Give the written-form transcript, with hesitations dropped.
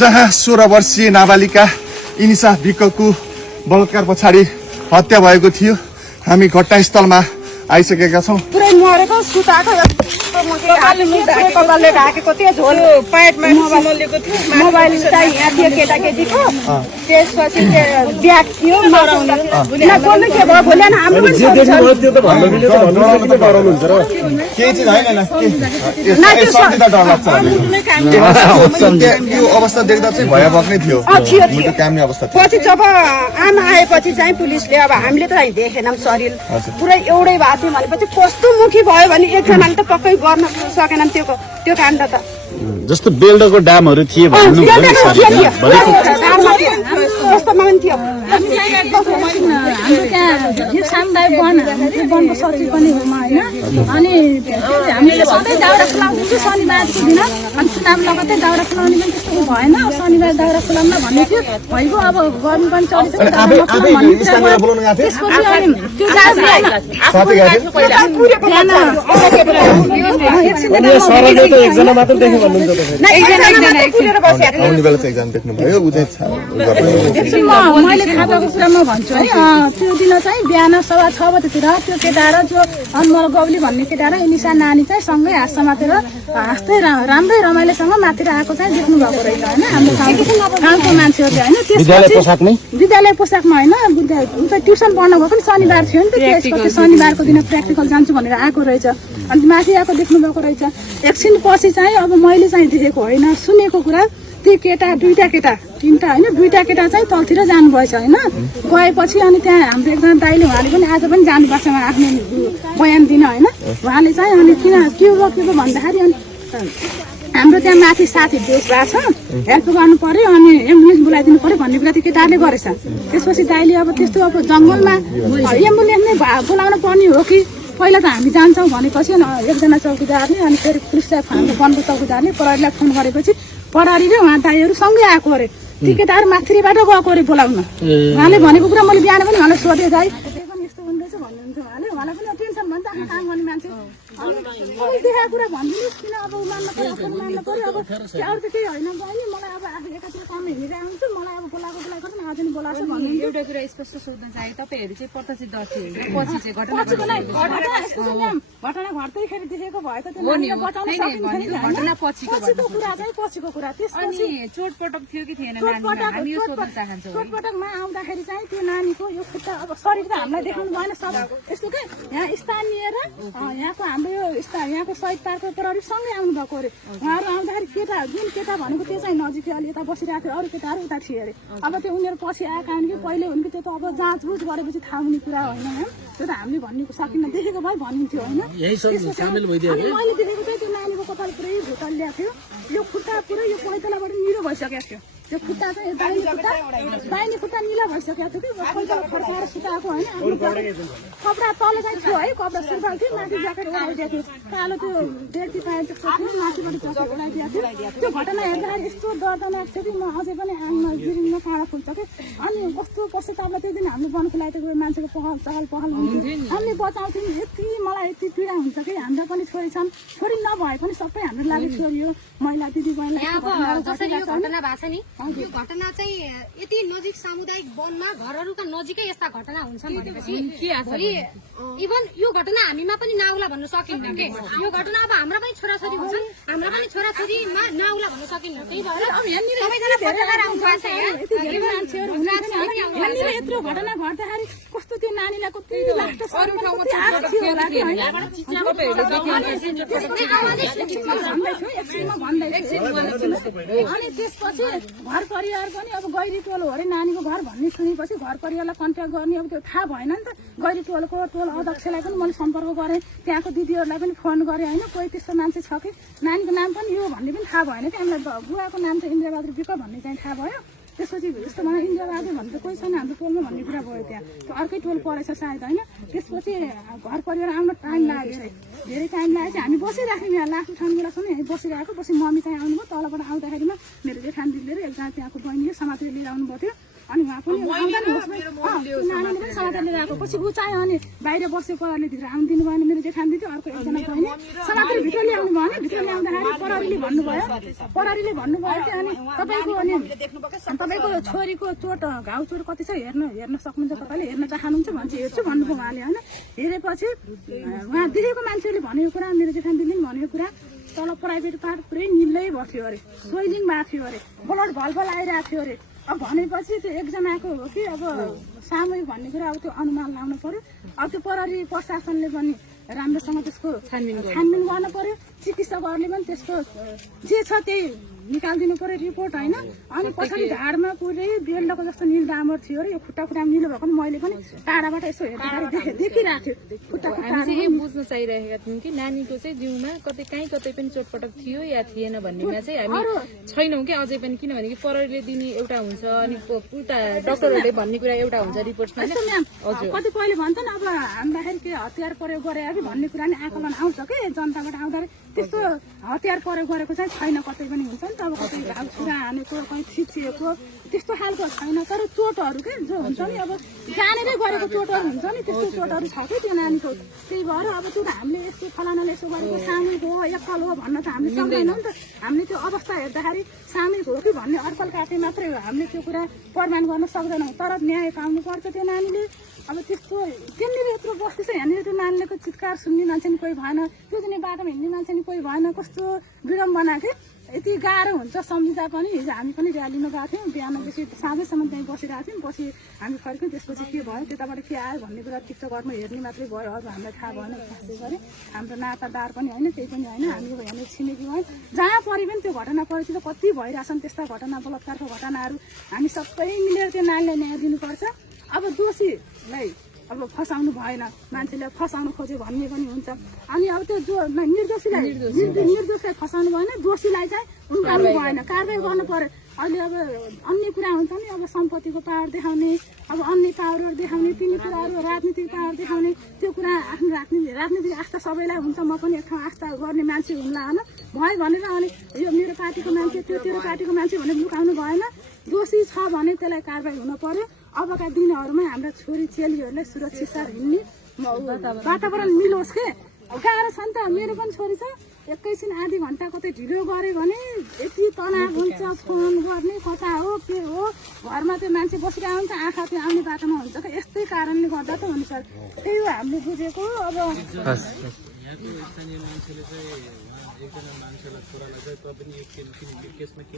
जहाँ 16 वर्षीय नाबालिका इनिसा विकको बलात्कार पछाडि हत्या भएको थियो। हामी घटनास्थलमा आइसकेका छौँ। पुरै मरेको सुताको कपालले ढाकेको थियो, झोल प्याडमा मोबाइलको थियो, मोबाइल चाहिँ यहाँ थियो केटाकेटीको। त्यसपछि ब्याग थियो, बोल्नु के भयो भोलि हाम्रो पनि त्यो अवस्था देख्दा चाहिँ भयावह नै थियो। पछि जब आमा आएपछि चाहिँ पुलिसले अब हामीले त देखेनौँ शरीर पुरै एउटै भएको थियो भनेपछि कस्तो मुखी भयो भने एकजनाले त पक्कै गर्न सकेनन् त्यो काण्ड त। जस्तो बेल्टको डामहरू थिए भन्नु हाम्रो त्यहाँ यो सामुदायिक वनको सचिव पनि हो होइन। अनि हामीले सधैँ दाउरा खुलाउँदै थियो शनिबारको दिन। अनि चुनाव लगत्तै दाउरा खुलाउने पनि त्यस्तो भएन, शनिबार दाउरा खुलाउन भन्ने थियो। भइगयो अब गर्नु पनि चढिसक्यो। मैले थाहा भएको कुरा म भन्छु है। त्यो दिन चाहिँ बिहान 6:15 बजेतिर त्यो केटा र जो अनमल गौली भन्ने केटा र इनिसा नानी चाहिँ सँगै हाँस समातेर हाँस्दै राम्रै रमाइलोसँग माथि आएको चाहिँ देख्नु भएको रहेछ होइन। हाम्रो गाउँको मान्छे हो त्यो होइन। विद्यालय पोसाकमा होइन, उता ट्युसन पढ्न गएको पनि शनिबार थियो नि त। त्यसपछि शनिबारको दिन प्र्याक्टिकल जान्छु भनेर आएको रहेछ। अनि माथि आएको देख्नु भएको रहेछ। एकछिन पछि चाहिँ अब मैले चाहिँ देखेको होइन, सुनेको कुरा ती केटा दुईटा केटा तिनटा होइन, दुईटा केटा चाहिँ तलतिर जानुभएछ होइन। गएपछि अनि त्यहाँ हाम्रो एकजना दाइले उहाँले पनि आज पनि जानुपर्छ आफ्नो बयान दिन होइन। उहाँले चाहिँ अनि किन के भयो भन्दाखेरि अनि हाम्रो त्यहाँ माथि साथी दोष भएको छ, हेल्प गर्नु पर्यो अनि एम्बुलेन्स बोलाइदिनु पर्यो भन्ने कुरा त्यो केटाले गरेछ। त्यसपछि दाइले अब त्यस्तो अब जङ्गलमा एम्बुलेन्स नै बोलाउनु पर्ने हो कि पहिला त हामी जान्छौँ भनेपछि एकजना चौकीदारले अनि फेरि पुलिसलाई हाम्रो वनको चौकीदारले प्रहरीलाई फोन गरेपछि प्रहरी र उहाँ दाइहरू सँगै आएको अरे। ती केटाहरू माथिबाट गएको अरे बोलाउन। उहाँले भनेको कुरा मैले बिहान पनि उहाँलाई सोधेँ, दाइ पनि यस्तो हुँदैछ भन्नुहुन्थ्यो उहाँलाई पनि टेन्सन भन्छ आफ्नो काम गर्ने मान्छे। अनि देखाएको कुरा भनिदिनुहोस् किन अब मान्न पर्यो मान्न पर्यो। अब अरू त केही होइन बहिनी, मलाई अब आफू एकातिर काम हेरिरहेको हुन्छ, मलाई अब बोलाएको पनि आज नि बोलाएको भन्नु। एउटा कुरा स्पष्ट सोध्न चाहे तपाईँहरू चाहिँ प्रत्यक्षदर्शी पछि चाहिँ घटना घट्दैखेरि देखेको भए त घटना पछिको कुरा चाहिँ पछिको कुरा। अनि चोटपटक थियो कि थिएन हामी यो सोध्न चाहन्छौँ। चोटपटकमा आउँदाखेरि चाहिँ त्यो नानीको यो खुट्टा अब शरीर त हामीलाई देखाउनु भएन सब यस्तो के यहाँ स्थानीय र यहाँको हाम्रो यो यहाँको शहीद पार्कको प्रहरी सँगै आउनु भएको अरे। उहाँहरू आउँदाखेरि केटा जुन केटा भनेको त्यो चाहिँ नजिकै अलि यता बसिरहेको थियो, अरू केटाहरू उता थिए अरे। अब त्यो उनीहरू पछि आएका कि पहिले हुन् कि त्यो त अब जाँचबुझ गरेपछि थाहा हुने कुरा होइन है। त्यो त हामीले भन्नु सकिन्न, देखेको भए भनिन्थ्यो होइन। मैले देखेको चाहिँ त्यो नानीको कपाल पुरै भुतलिएको थियो, यो खुट्टा पुरै यो पैतालाबाट निलो भइसकेको थियो। त्यो खुट्टा चाहिँ दाहिने खुट्टा निला भइसकेको थियो कि पैताला फर्काएर सुताएको होइन। कपडा तल चाहिँ थियो है, कपडा सुताएको थियो, माथि ज्याकेट ओढाइदिएको थियो, कालो त्यो डेटी पाएर थियो, माथिबाट ज्याकेट ओढाइदिएको थियो। त्यो घटना हेर्दाखेरि यस्तो दर्दनाक थियो कि म अझै पनि आङमा गिरिङमा काँडा फुल्छ कि। अनि कस्तो पश्चातापलाई त्यो दिन हाम्रो वनको लागि त मान्छेको चहल पहल हुन्थ्यो, हामीले बचाउँथ्यौँ। यति मलाई यति पीडा हुन्छ कि हाम्रो पनि छोरी छन्, छोरी नभए पनि सबै हाम्रो लागि छोरी हो, महिला दिदी बहिनी। जसरी यो घटना भएको छ नि, यो घटना चाहिँ यति नजिक सामुदायिक वनमा घरहरूका नजिकै यस्ता घटना हुन्छन् भनेपछि इभन यो घटना हामीमा पनि नआउला भन्न सकिन्न के। यो घटना अब हाम्रा पनि छोराछोरी हुन्छन्, हाम्रा पनि छोराछोरीमा नआउला भन्न सकिन्न। त्यही भएर सबैजना पत्रकार आउनु भएको छ यहाँ। यत्रो घटना घट्दाखेरि कस्तो त्यो नानीलाई कति लाग्छ अनि त्यसपछि घर परिवार पनि अब गैरी टोल हो अरे नानीको घर भन्ने सुनेपछि घर परिवारलाई कन्ट्याक्ट गर्ने अब त्यो थाहा भएन नि त। गैरी टोलको टोल अध्यक्षलाई पनि मैले सम्पर्क गरेँ, त्यहाँको दिदीहरूलाई पनि फोन गरेँ होइन, कोही त्यस्तो मान्छे छ कि नानीको नाम पनि यो भन्ने पनि थाहा भएन कि। हामीलाई बुवाको नाम चाहिँ इन्द्रबहादुर विक भन्ने चाहिँ थाहा भयो। त्यसपछि यस्तो मलाई इन्द्रबहादुर भन्ने त कोही छैन हाम्रो टोलमा भन्ने कुरा भयो। त्यहाँ त्यो अर्कै टोल परेछ सायद होइन। त्यसपछि घर परिवार आउन टाइम लाग्यो, धेरै टाइम लाग्यो चाहिँ हामी बसिराख्यौँ यहाँ लाखु ठाउँ बेलासम्म यहीँ बसिरहेको। पछि मम्मी चाहिँ आउनुभयो, तलबाट आउँदाखेरिमा मेरो जेठान दिदीले र एकजना त्यहाँको बहिनीले समातेर लिएर आउनुभएको थियो। अनि उहाँ पनि आउँदा नि नानीले पनि समाचार लिएर आएको पछि ऊ चाहिँ अनि बाहिर बसेकोहरूले भित्र आउनु दिनु भएन मेरो जेठानी दिदी अर्को एकजना बहिनी समाचार भित्र ल्याउनु भयो भित्र ल्याउँदाखेरि प्रहरीले भन्नुभयो कि अनि तपाईँको छोरीको चोट घाउ चोट कति छ हेर्न सक्नुहुन्छ तपाईँले हेर्न चाहनुहुन्छ भन्छ हेर्छु भन्नुभयो उहाँले होइन हेरेपछि उहाँ देखेको मान्छेले भनेको कुरा मेरो जेठानी दिदीले भनेको कुरा तल प्राइभेट पार्ट पुरै निलै बस्थ्यो अरे सोइलिङ भएको थियो अरे ब्लड भलभल आइरहेको थियो अरे अब भनेपछि त्यो एकजनाको हो कि अब सामूहिक भन्ने कुरा अब त्यो अनुमान लाउनु पर्यो अब त्यो प्रहरी प्रशासनले पनि राम्रोसँग त्यसको छानबिन गर्नु पर्यो चिकित्सकहरूले पनि त्यसको जे छ त्यही निकालिदिनु पर्यो रिपोर्ट होइन अनि पछाडि ढाडमा पुरै बेल्टको जस्तो निल डामर थियो अरे यो खुट्टा निलो भएको मैले पनि टाढाबाट यसो हेर्दाखेरि देखिरहेको थियो हामी चाहिँ यो बुझ्न चाहिरहेका थियौँ कि नानीको चाहिँ जिउमा कतै पनि चोटपटक थियो या थिएन भन्नेमा चाहिँ हामी छैनौँ कि अझै पनि किनभने कि प्रहरीले दिने एउटा हुन्छ अनि उल्टा डाक्टरहरूले भन्ने कुरा एउटा हुन्छ रिपोर्टमा कतिपयले भन्छन् अब हामीलाई के हतियार प्रयोग गरे कि भन्ने कुरा नि आकलन आउँछ कि जनताबाट आउँदाखेरि त्यस्तो हतियार प्रयोग गरेको चाहिँ छैन कतै पनि हुन्छ नि त अब कतै घाउ छुरा हानेको कहीँ थिचिएको त्यस्तो खालको छैन तर चोटहरू के जो हुन्छ नि अब जानेरै गरेको चोटहरू हुन्छ नि त्यस्तो चोटहरू छ कि त्यो नानीको त्यही भएर अब त्यो त हामीले यस्तो फलानाले यसो गरेको सामूहिक हो एकल हो भन्न त हामीले सक्दैनौँ नि त हामीले त्यो अवस्था हेर्दाखेरि सामूहिक हो कि भन्ने अर्कल काट्ने मात्रै हो हामीले त्यो कुरा प्रमाण गर्न सक्दैनौँ तर न्याय पाउनुपर्छ त्यो नानीले अब त्यस्तो त्यहाँनिर यत्रो बस्ती छ यहाँनिर त्यो नानीको चित्कार सुन्ने मान्छे नि कोही भएन त्यो दिने बाटोमा हिँड्ने मान्छे नि कोही भएन कस्तो विडम्बना के यति गाह्रो हुन्छ सम्झिँदा पनि हिजो हामी पनि र्यालीमा गएको थियौँ बिहानदेखि साँझैसम्म त्यहीँ बसिरहेको थियौँ पछि हामी फर्क्यौँ त्यसपछि के भयो त्यताबाट के आयो भन्ने कुरा टिकटकरमा हेर्ने मात्रै भयो अब हामीलाई थाहा भएन खासै गरी हाम्रो नातादार पनि होइन त्यही पनि होइन हामी हेर्ने छिमेकी भयो जहाँ परि पनि त्यो घटना परेपछि त कति भइरहेछन् त्यस्ता घटना बलात्कारको घटनाहरू हामी सबै मिलेर त्यो नानीलाई न्याय दिनुपर्छ अब दोषीलाई अब फसाउनु भएन मान्छेले फसाउनु खोज्यो भन्ने पनि हुन्छ अनि अब त्यो जो निर्दोषलाई फसाउनु भएन दोषीलाई चाहिँ उगाल्नु भएन कारवाही गर्नु पर्यो अहिले अब अन्य कुरा हुन्छ नि अब सम्पत्तिको पावर देखाउने अब अन्य पावरहरू देखाउने तिनी कुराहरू राजनीतिक पावर देखाउने त्यो कुरा आफ्नो राजनीतिक आस्था सबैलाई हुन्छ म पनि एक ठाउँ आस्था गर्ने मान्छे हुन्ला होइन भयो भनेर अनि यो मेरो पार्टीको मान्छे त्यो तेरो पार्टीको मान्छे भनेर लुकाउनु भएन दोषी छ भने त्यसलाई कारवाही हुन पर्यो अबका दिनहरूमा हाम्रा छोरी चेलीहरूलाई सुरक्षित साथ हिँड्ने वातावरण मिलोस् के गाह्रो छ नि त मेरो पनि छोरी छ एकैछिन आधी घन्टा कतै ढिलो गऱ्यो भने यति तनाव हुन्छ फोन गर्ने कता हो के हो घरमा त्यो मान्छे बसिरहेको हुन्छ आँखा त्यो आउने बाटोमा हुन्छ क्या यस्तै कारणले गर्दा त हुन्छ त्यही हो हामीले बुझेको अब स्थानीय मान्छेले चाहिँ एकजना मान्छेलाई छोरालाई चाहिँ